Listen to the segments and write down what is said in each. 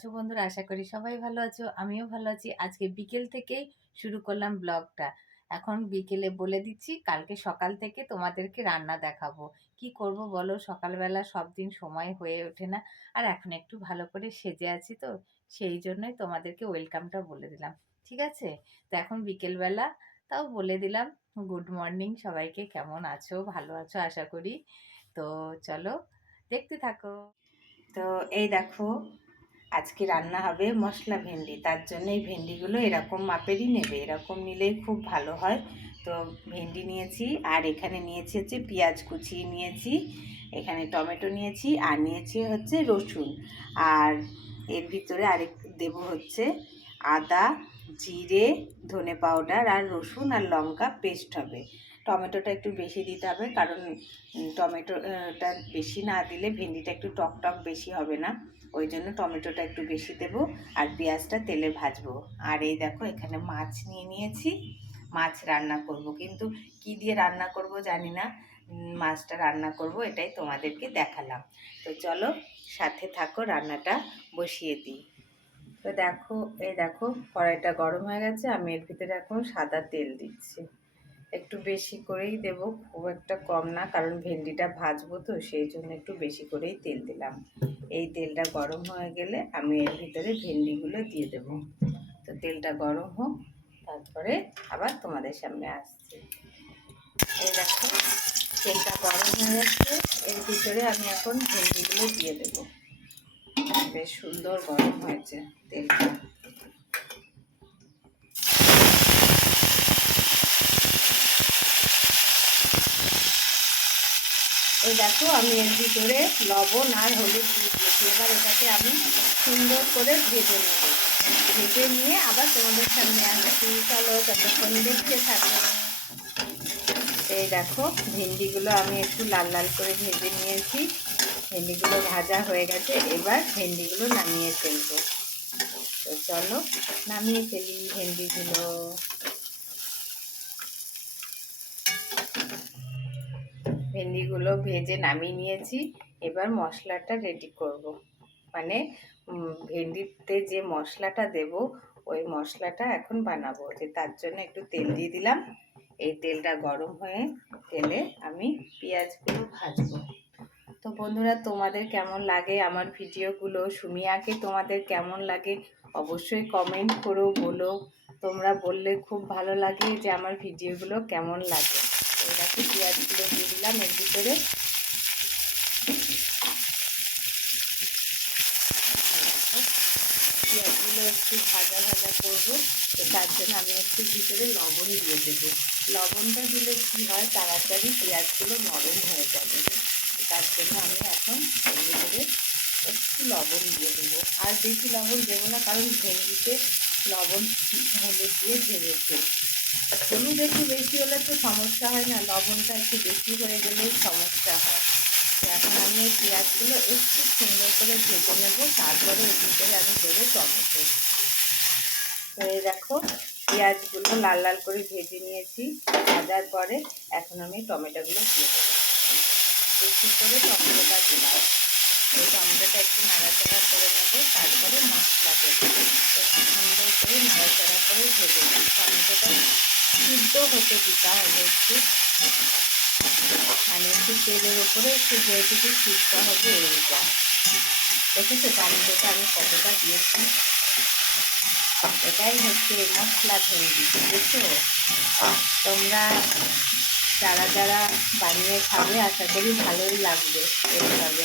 আছো বন্ধুরা? আশা করি সবাই ভালো আছো, আমিও ভালো আছি। আজকে বিকেল থেকেই শুরু করলাম ব্লগটা। এখন বিকেলে বলে দিচ্ছি, কালকে সকাল থেকে তোমাদেরকে রান্না দেখাবো। কি করব বলো? সকালবেলা সব দিন সময় হয়ে ওঠে না। আর এখন একটু ভালো করে সেজে আছি তো, সেই জন্যই তোমাদেরকে ওয়েলকামটা বলে দিলাম। ঠিক আছে? তো এখন বিকেলবেলা তাও বলে দিলাম। গুড মর্নিং সবাইকে, কেমন আছো? ভালো আছো, আশা করি। তো চলো, দেখতে থাকো। তো এই দেখো আজকে রান্না হবে মশলা ভেন্ডি। তার জন্য এই ভেন্ডিগুলো এরকম মাপেরই নেবে। এরকম নিলেই খুব ভালো হয়। তো ভেন্ডি নিয়েছি, আর এখানে নিয়েছি হচ্ছে পেঁয়াজ কুচিয়ে নিয়েছি, এখানে টমেটো নিয়েছি, আর নিয়েছি হচ্ছে রসুন। আর এর ভিতরে আরেক দেব হচ্ছে আদা, জিরে, ধনে পাউডার, আর রসুন আর লঙ্কা পেস্ট হবে। টমেটোটা একটু বেশি দিতে হবে, কারণ টমেটোটা বেশি না দিলে ভেন্ডিটা একটু টক টক বেশি হবে না। ওই জন্য টমেটোটা একটু বেশি দেব আর পেঁয়াজটা তেলে ভাজবো। আর এই দেখো, এখানে মাছ নিয়ে নিয়েছি। মাছ রান্না করব। কিন্তু কি দিয়ে রান্না করব জানি না। মাছটা রান্না করব, এটাই তোমাদেরকে দেখালাম। তো চলো, সাথে থাকো, রান্নাটা বসিয়ে দিই। তো দেখো, এই দেখো, কড়াইটা গরম হয়ে গেছে। আমি এর ভিতরে এখন সাদা তেল দিচ্ছি। একটু বেশি করেই দেব, খুব একটা কম না, কারণ ভেন্ডিটা ভাজবো তো, সেই জন্য একটু বেশি করেই তেল দিলাম। এই তেলটা গরম হয়ে গেলে আমি এর ভিতরে ভেন্ডিগুলো দিয়ে দেব। তো তেলটা গরম হোক, তারপরে আবার তোমাদের সামনে আসছি। এই দেখো, তেলটা গরম হয়ে যাচ্ছে এর ভিতরে আমি এখন ভেন্ডিগুলো দিয়ে দেব। বেশ সুন্দর গরম হয়েছে তেলটা। দেখো, আমি এর ভিতরে লবণ আর হলুদ দিয়ে দিয়েছি। এবার এটাকে আমি সুন্দর করে ভেজে নেব। ভেজে নিয়ে আবার তোমাদের সামনে আসছি। চলো ততক্ষণ দেখতে থাকো। এই দেখো, ভেন্ডিগুলো আমি একটু লাল লাল করে ভেজে নিয়েছি। ভেন্ডিগুলো ভাজা হয়ে গেছে। এবার ভেন্ডিগুলো নামিয়ে ফেলব। তো চলো, নামিয়ে ফেলি ভেন্ডিগুলো। ভেন্ডিগুলো ভেজে নামিয়ে নিয়েছি। এবার মশলাটা রেডি করব। মানে ভেন্ডিতে যে মশলাটা দেব, ওই মশলাটা এখন বানাবো। যে তার জন্য একটু তেল দিয়ে দিলাম। এই তেলটা গরম হয়ে তেলে আমি পেঁয়াজগুলো ভাজবো। তো বন্ধুরা, তোমাদের কেমন লাগে আমার ভিডিওগুলো? সুমিয়াকে তোমাদের কেমন লাগে? অবশ্যই কমেন্ট করো, বলো। তোমরা বললে খুব ভালো লাগে যে আমার ভিডিওগুলো কেমন লাগে। এটাকে পেঁয়াজগুলো দিয়ে দিলাম, এর ভিতরে পেঁয়াজগুলো একটু ভাজা ভাজা করব, তো তার জন্য আমি একটু ভিতরে লবণ দিয়ে দেবো। লবণটা দিলে কী হয়, তাড়াতাড়ি পেঁয়াজগুলো নরম হয়ে যাবে। তার জন্য আমি এখন এর ভিতরে একটু লবণ দিয়ে দেবো। আর বেশি লবণ দেবো না, কারণ ভেন্ডিতে লবণ হলুদ দিয়ে ভেজেছে হলুদ একটু বেশি হলে তো সমস্যা হয় না, লবণটা একটু বেশি হয়ে গেলেই সমস্যা হয়। এখন আমি এই পেঁয়াজগুলো একটু সুন্দর করে ভেজে নেব, তারপরে এর ভিতরে আমি দেবো টমেটো। তো এই দেখো, পেঁয়াজগুলো লাল লাল করে ভেজে নিয়েছি, ভাজার পরে এখন আমি টমেটোগুলো দিয়ে দেবো। বেশি করে টমেটোটা দিলাম। এই টমেটোটা একটু নাড়াচাড়া করে নেব তারপরে মশলা দেবো তো সুন্দর করে নাড়াচাড়া করে ভেজে নিই টমেটোটা সিদ্ধ হতে দিতে হবে একটু। মানে একটু তেলের ওপরে একটু যেটুকু সিদ্ধ হবে দেখেছ আমি কতটা দিয়েছি? এটাই হচ্ছে মশলা ভেন্ডি বুঝেছ? তোমরা যারা যারা বানিয়ে খাবে, আশা করি ভালোই লাগবে এইভাবে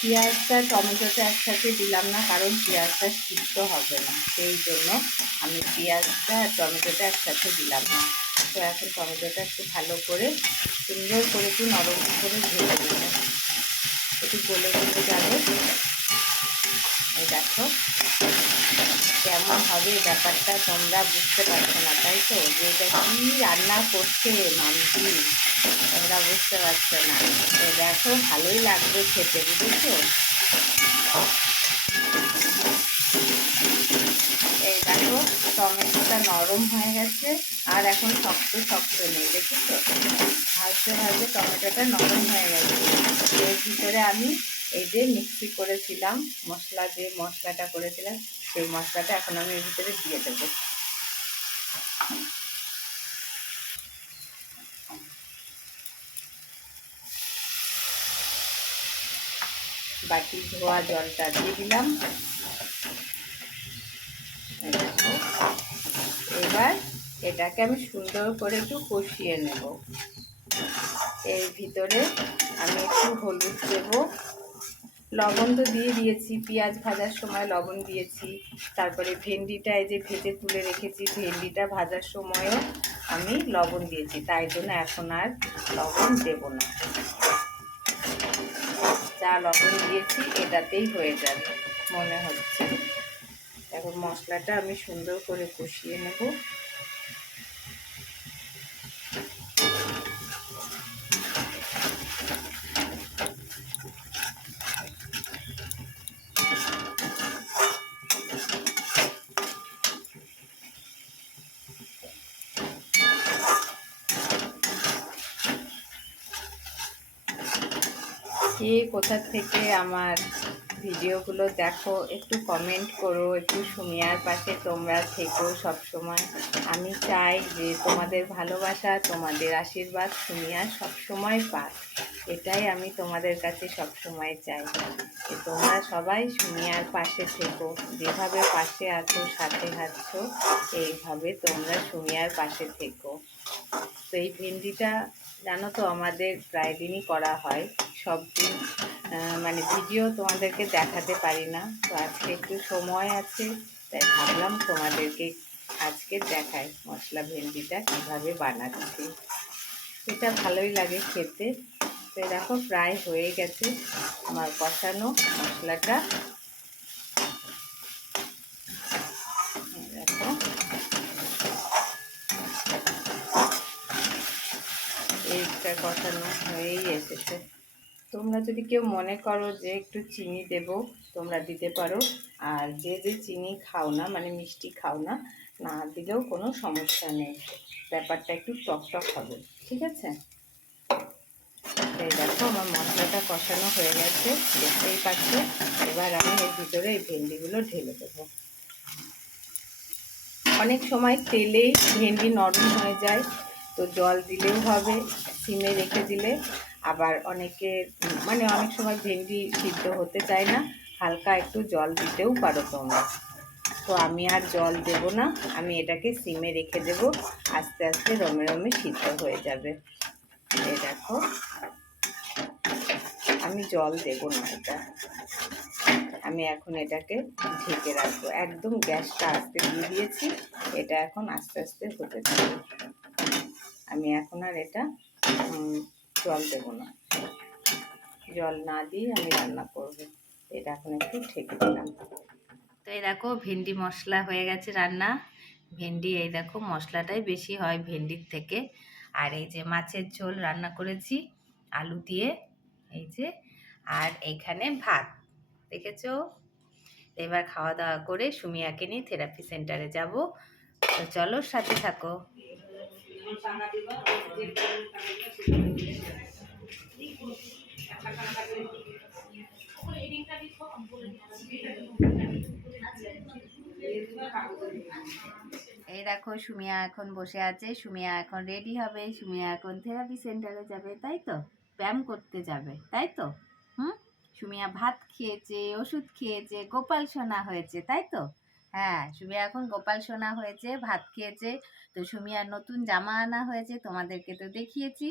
পেঁয়াজটা, টমেটোটা একসাথে দিলাম না, কারণ পেঁয়াজটা সিদ্ধ হবে না। সেই জন্য আমি পেঁয়াজটা টমেটোটা একসাথে দিলাম না। তো এখন টমেটোটা একটু ভালো করে সুন্দর করে একটু নরম করে ভেজে দেবো একটু গলে গলে যাবে। দেখো। কেমন হবে ব্যাপারটা তোমরা বুঝতে পারছ না, তাই তো? যে এটা কী রান্না করছে মামটি তোমরা বুঝতে পারছ না। তো দেখো, ভালোই লাগবে খেতে, বুঝেছ? এই দেখো, টমেটোটা নরম হয়ে গেছে, আর এখন শক্ত শক্ত নেই, দেখেছ? ভাজতে ভাজতে টমেটোটা নরম হয়ে গেছে। এর ভিতরে আমি এই যে মিক্সি করেছিলাম, মশলা যে মশলাটা করেছিলাম, সেই মশলাটা এখন আমি এর ভিতরে দিয়ে দেবো। বাটি ধোয়া জলটা দিয়ে দিলাম। এবার এটাকে আমি সুন্দর করে একটু কষিয়ে নেব। এর ভিতরে আমি একটু হলুদ দেব। লবণ তো দিয়ে দিয়েছি, পেঁয়াজ ভাজার সময় লবণ দিয়েছি, তারপরে ভেন্ডিটা এই যে ভেজে তুলে রেখেছি, ভেন্ডিটা ভাজার সময়ও আমি লবণ দিয়েছি, তাই জন্য এখন আর লবণ দেব না। যা লবণ দিয়েছি এটাতেই হয়ে যাবে, মনে হচ্ছে। এখন মশলাটা আমি সুন্দর করে কষিয়ে নেব। কোথা থেকে আমার ভিডিওগুলো দেখো, একটু কমেন্ট করো, একটু সুমিয়ার পাশে তোমরা থেকো সবসময়। আমি চাই যে তোমাদের ভালোবাসা, তোমাদের আশীর্বাদ সুমিয়া সবসময় পাক। এটাই আমি তোমাদের কাছে সবসময় চাই। যে তোমরা সবাই সুমিয়ার পাশে থেকো, যেভাবে পাশে আছো, সাথে আছো, এইভাবে তোমরা সুমিয়ার পাশে থেকো। তো এই ভেন্ডিটা জানো তো আমাদের প্রায় দিনই করা হয়। সব দিন মানে ভিডিও তোমাদেরকে দেখাতে পারি না। তো আজকে একটু সময় আছে, তাই ভাবলাম তোমাদেরকে আজকে দেখাই মশলা ভেন্ডিটা কীভাবে বানাচ্ছি। এটা ভালোই লাগে খেতে। তো দেখো, প্রায় হয়ে গেছে। আমার কষানো মশলাটা দেখো এইটা কষানো হয়েই এসেছে। তোমরা যদি কেউ মনে করো যে একটু চিনি দেব, তোমরা দিতে পারো। আর যে যে চিনি খাও না মানে মিষ্টি খাও না না দিলেও কোনো সমস্যা নেই। ব্যাপারটা একটু টক টক হবে, ঠিক আছে? দেখো, আমার মশলাটা কষানো হয়ে গেছে, দেখতেই পাচ্ছ। এবার আমি এর ভিতরে এই ভেন্ডিগুলো ঢেলে দেবো। অনেক সময় তেলেই ভেন্ডি নরম হয়ে যায় তো জল দিলেও হবে, সিমে রেখে দিলে। আবার অনেকে মানে অনেক সময় ভেন্ডি সিদ্ধ হতে চায় না, হালকা একটু জল দিতেও পারো তোমরা। তো আমি আর জল দেব না, আমি এটাকে সিমে রেখে দেব, আস্তে আস্তে রমে রমে সিদ্ধ হয়ে যাবে। এই দেখো, আমি জল দেব না এটা। আমি এখন এটাকে ঢেকে রাখব। একদম গ্যাসটা আস্তে দিয়ে দিয়েছি, এটা এখন আস্তে আস্তে হতে থাকবে। আমি এখন আর এটা জল দেব না। জল না দিয়ে আমি রান্না করব। এটা এখন একটু ঠেকে দিলাম। তো এই দেখো, ভেন্ডি মশলা হয়ে গেছে রান্না। ভেন্ডি, এই দেখো, মশলাটাই বেশি হয় ভেন্ডির থেকে। আর এই যে মাছের ঝোল রান্না করেছি, আলু দিয়ে, এই যে। আর এইখানে ভাত, দেখেছ? এবার খাওয়া দাওয়া করে সুমিয়াকে নিয়ে থেরাপি সেন্টারে যাব। তো চলো সাথে থাকো। এই দেখো, সুমিয়া এখন বসে আছে। সুমিয়া এখন রেডি হবে। সুমিয়া এখন থেরাপি সেন্টারে যাবে, তাই তো? ব্যায়াম করতে যাবে, তাই তো? হুম? সুমিয়া ভাত খেয়েছে, ওষুধ খেয়েছে, গোপাল সোনা হয়েছে, তাই তো? হ্যাঁ সুমিয়া এখন গোপাল সোনা হয়েছে, ভাত খেয়েছে। তো সুমিয়ার নতুন জামা আনা হয়েছে, তোমাদেরকে তো দেখিয়েছি।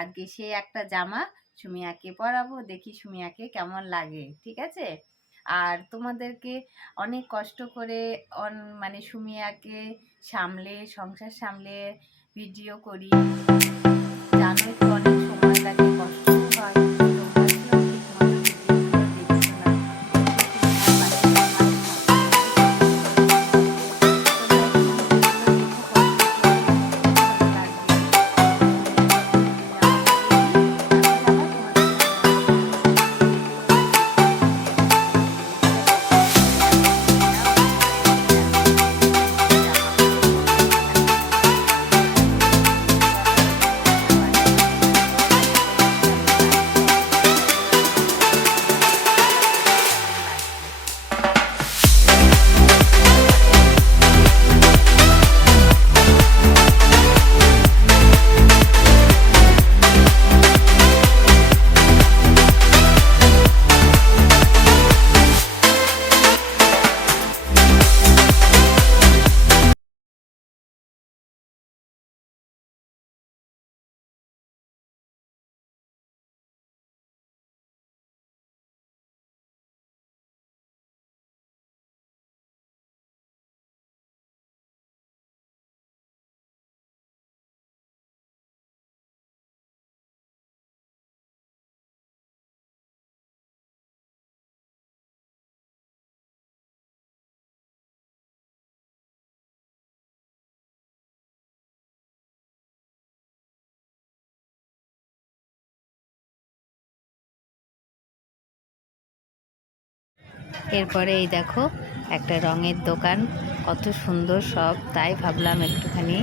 আজকে সে একটা জামা সুমিয়াকে পরাবো, দেখি সুমিয়াকে কেমন লাগে, ঠিক আছে? আর তোমাদেরকে অনেক কষ্ট করে অন মানে সুমিয়াকে সামলে, সংসার সামলে ভিডিও করি। জানোই তো অনেক সময় লাগে কষ্ট এরপরে এই দেখো একটা রঙের দোকান কত সুন্দর সব। তাই ভাবলাম একটুখানি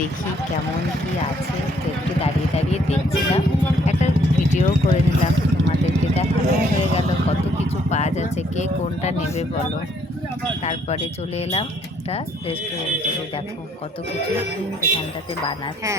দেখি কেমন কি আছে। তো একটু দাঁড়িয়ে দাঁড়িয়ে দেখছিলাম। একটা ভিডিও করে নিলাম তোমাদেরকে দেখানো হয়ে গেল কত কিছু পাওয়া যাচ্ছে কে কোনটা নেবে বলো। তারপরে চলে এলাম একটা রেস্টুরেন্টে দেখো কত কিছু এখানটাতে বানাচ্ছে।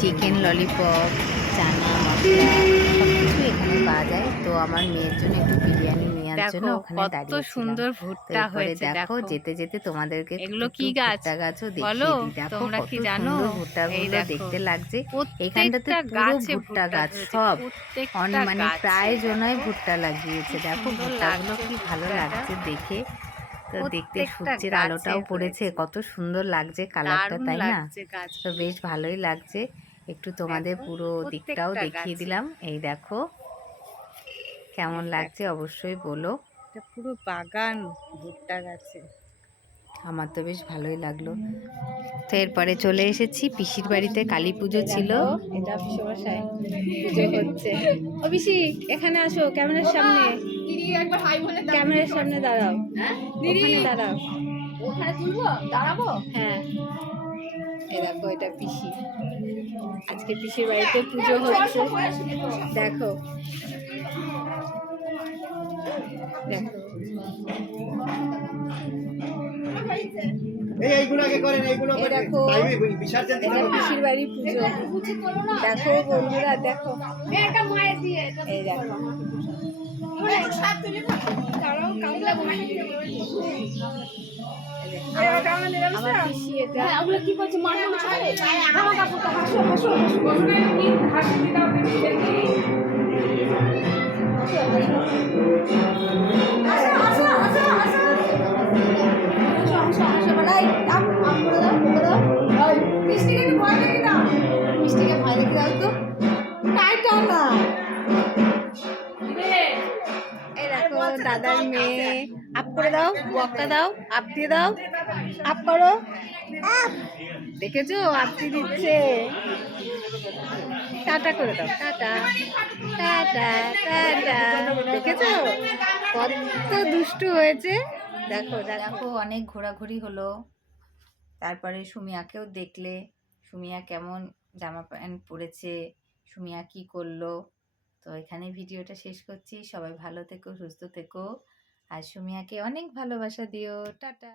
চিকেন ললিপপ চানা মশলা সব কিছু এখানে পাওয়া যায়। তো আমার মেয়ের জন্য একটু বিরিয়ানি জন্য দেখো ওখানে দাঁড়িয়ে সুন্দর ভুট্টা হয়েছে দেখো যেতে যেতে তোমাদেরকে এগুলো কি গাছ? গাছও দেখিয়ে বলো, দিই। দেখো তোমরা কত কি জানো? সুন্দর ভুট্টাগুলো দেখতে লাগছে। এখানটাতে পুরো ভুট্টা গাছ, সব। মানে প্রায় জনাই ভুট্টা লাগিয়েছে। দেখো ভুট্টাগুলো কি ভালো লাগছে দেখে। তো দেখতে সূর্যের আলোটাও পড়েছে কত সুন্দর লাগছে কালারটা তাই না? তো বেশ ভালোই লাগছে। একটু তোমাদের পুরো দিকটাও দেখিয়ে দিলাম। এই দেখো। কেমন লাগছে অবশ্যই বলো এটা পুরো বাগান ভুট্টা গাছে আমার তো বেশ ভালোই লাগল তো এরপরে চলে এসেছি পিসির বাড়িতে কালী পুজো ছিল এটা পিসমশাই পুজো হচ্ছে ও পিসি এখানে আসো ক্যামেরার সামনে ক্যামেরার সামনে দাঁড়াও ওখানে দাঁড়াও ওখানে তুলবো দাঁড়াবো হ্যাঁ এই দেখো এটা পিসি আজকে পিসির বাড়িতে পুজো হচ্ছে দেখো হবে। পিসির বাড়ি পুজো। দেখো বন্ধুরা দেখো। একটা মায়ের দিয়ে এই দেখো। আমার পিসি এটা কি করছে মাঠে হাসো হাসো হাসো। দাদার মেয়ে আপ করে দাও বক্কা দাও আপ দিয়ে দাও আপ করো দেখেছ আপনি দিচ্ছে টাটা করে দাও টাটা কত দুষ্টু হয়েছে। দেখো। দেখো, অনেক ঘোরাঘুরি হলো। তারপরে সুমিয়াকেও দেখলে। সুমিয়া কেমন জামা প্যান্ট পরেছে, সুমিয়া কি করল। তো এখানে ভিডিওটা শেষ করছি। সবাই ভালো থেকো, সুস্থ থেকো। আর সুমিয়াকে অনেক ভালোবাসা দিও। টাটা।